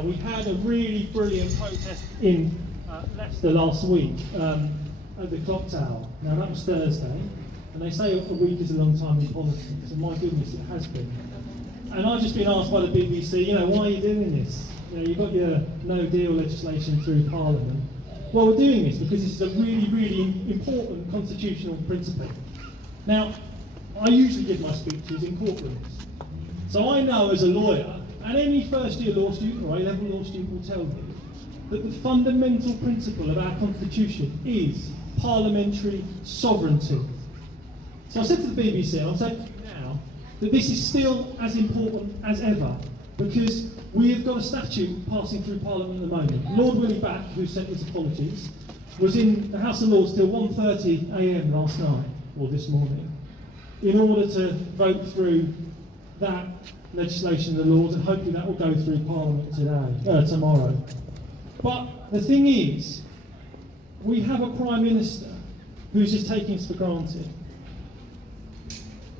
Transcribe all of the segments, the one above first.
Now, we had a really brilliant protest in Leicester last week at the Clock Tower. Now, that was Thursday, and they say a week is a long time in politics, and my goodness, it has been. And I've just been asked by the BBC, why are you doing this? You've got your no deal legislation through Parliament. Well, we're doing this because this is a really, really important constitutional principle. Now, I usually give my speeches in courtrooms. So I know as a lawyer, and any first-year law student or A-level law student will tell you, that the fundamental principle of our Constitution is parliamentary sovereignty. So I said to the BBC, and I'll say to you now, that this is still as important as ever, because we have got a statute passing through Parliament at the moment. Lord Willie Back, who sent his apologies, was in the House of Lords till 1:30 a.m. last night, or this morning, in order to vote through that legislation in the Lords, and hopefully that will go through Parliament tomorrow. But the thing is, we have a Prime Minister who's just taking us for granted.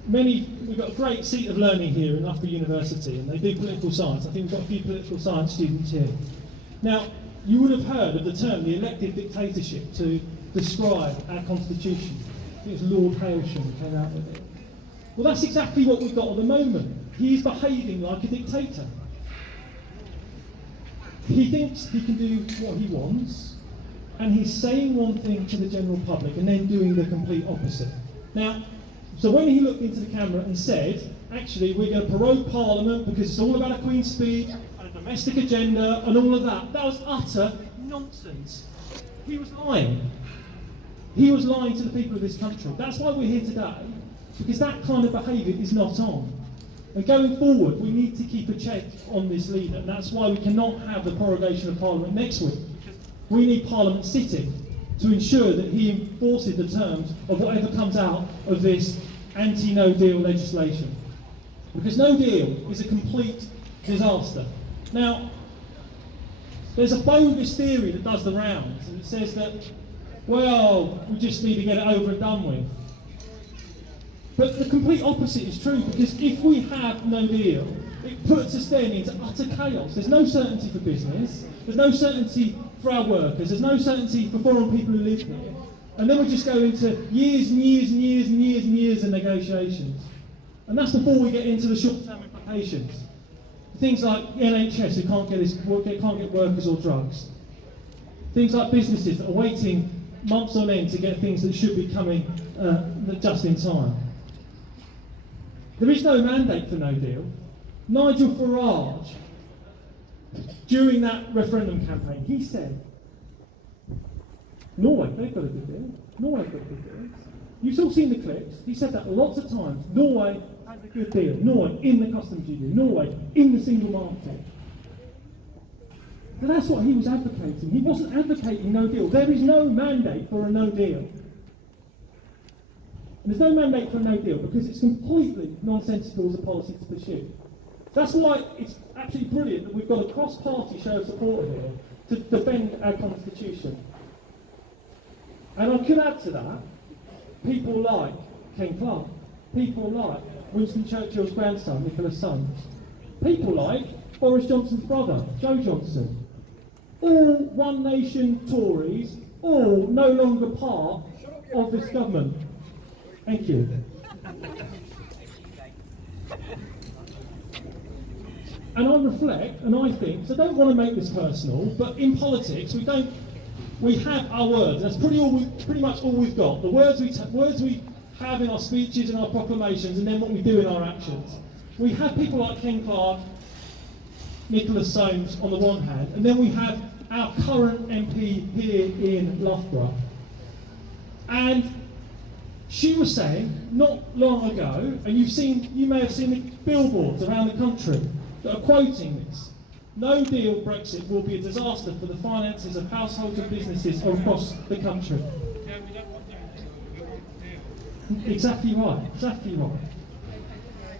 We've got a great seat of learning here in Loughborough University, and they do political science. I think we've got a few political science students here. Now, you would have heard of the term, the elected dictatorship, to describe our Constitution. I think it was Lord Hailsham who came out with it. Well, that's exactly what we've got at the moment. He's behaving like a dictator. He thinks he can do what he wants, and he's saying one thing to the general public and then doing the complete opposite. Now, so when he looked into the camera and said, actually, we're going to prorogue Parliament because it's all about a Queen's speech and a domestic agenda and all of that, that was utter nonsense. He was lying. He was lying to the people of this country. That's why we're here today, because that kind of behaviour is not on. And going forward, we need to keep a check on this leader, and that's why we cannot have the prorogation of Parliament next week. We need Parliament sitting to ensure that he enforces the terms of whatever comes out of this anti-no deal legislation. Because no deal is a complete disaster. Now, there's a bogus theory that does the rounds, and it says that, well, we just need to get it over and done with. But the complete opposite is true, because if we have no deal, it puts us then into utter chaos. There's no certainty for business, there's no certainty for our workers, there's no certainty for foreign people who live here. And then we just go into years and years and years and years and years of negotiations. And that's before we get into the short-term implications. Things like the NHS who can't get workers or drugs. Things like businesses that are waiting months on end to get things that should be coming just in time. There is no mandate for no deal. Nigel Farage, during that referendum campaign, he said, Norway, they've got a good deal. Norway's got a good deal. You've all seen the clips. He said that lots of times. Norway has a good deal. Norway in the customs union. Norway in the single market. But that's what he was advocating. He wasn't advocating no deal. There is no mandate for a no deal. And there's no mandate for a no deal because it's completely nonsensical as a policy to pursue. That's why it's absolutely brilliant that we've got a cross-party show of support here to defend our Constitution. And I could add to that people like Ken Clarke, people like Winston Churchill's grandson, Nicholas Soames, people like Boris Johnson's brother, Joe Johnson, all One Nation Tories, all no longer part of this government. Thank you. And I reflect, and I think, so I don't want to make this personal, but in politics we have our words. That's pretty much all we've got. The words we have in our speeches and our proclamations, and then what we do in our actions. We have people like Ken Clarke, Nicholas Soames on the one hand, and then we have our current MP here in Loughborough. And she was saying not long ago, and you may have seen the billboards around the country that are quoting this. No deal Brexit will be a disaster for the finances of households and businesses across the country. Exactly right, exactly right.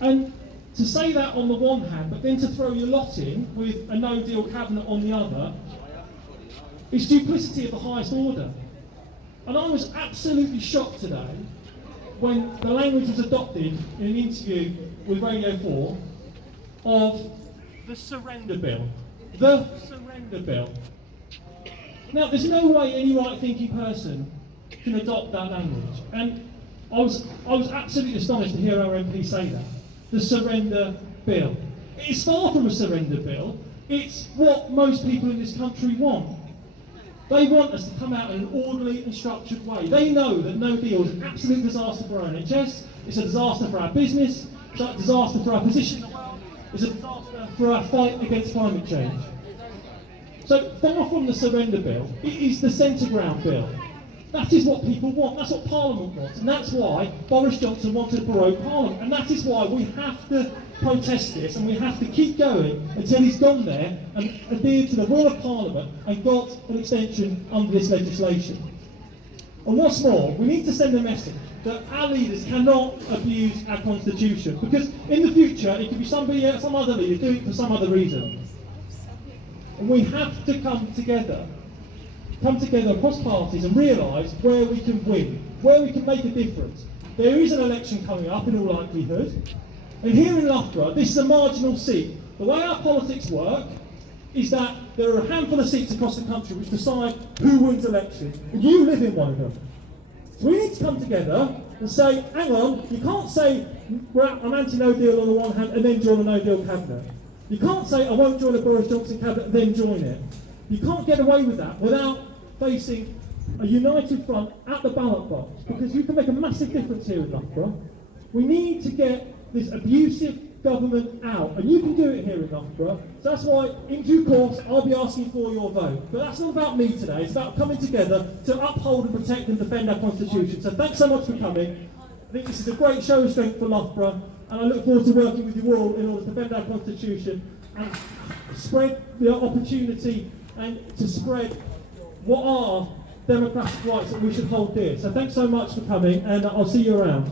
And to say that on the one hand, but then to throw your lot in with a no deal cabinet on the other, is duplicity of the highest order. And I was absolutely shocked today when the language was adopted in an interview with Radio 4 of the surrender bill. the surrender bill. Now, there's no way any right-thinking person can adopt that language. And I was absolutely astonished to hear our MP say that. The surrender bill. It's far from a surrender bill. It's what most people in this country want. They want us to come out in an orderly and structured way. They know that no deal is an absolute disaster for our NHS, it's a disaster for our business, it's a disaster for our position in the world, it's a disaster for our fight against climate change. So far from the surrender bill, it is the centre ground bill. That is what people want, that's what Parliament wants, and that's why Boris Johnson wanted to prorogue Parliament, and that is why we have to protest this, and we have to keep going until he's gone there and adhered to the will of Parliament and got an extension under this legislation. And what's more, we need to send a message that our leaders cannot abuse our constitution, because in the future it could be somebody else, some other leader doing it for some other reason. And we have to come together across parties and realise where we can win, where we can make a difference. There is an election coming up in all likelihood, and here in Loughborough, this is a marginal seat. The way our politics work is that there are a handful of seats across the country which decide who wins elections, and you live in one of them. So we need to come together and say, hang on, you can't say I'm anti-no deal on the one hand and then join a no deal cabinet. You can't say I won't join a Boris Johnson cabinet and then join it. You can't get away with that without facing a united front at the ballot box, because you can make a massive difference here in Loughborough. We need to get this abusive government out, and you can do it here in Loughborough. So that's why, in due course, I'll be asking for your vote. But that's not about me today, it's about coming together to uphold and protect and defend our constitution. So thanks so much for coming. I think this is a great show of strength for Loughborough, and I look forward to working with you all in order to defend our constitution and spread the opportunity and to spread what are democratic rights that we should hold dear. So thanks so much for coming, and I'll see you around.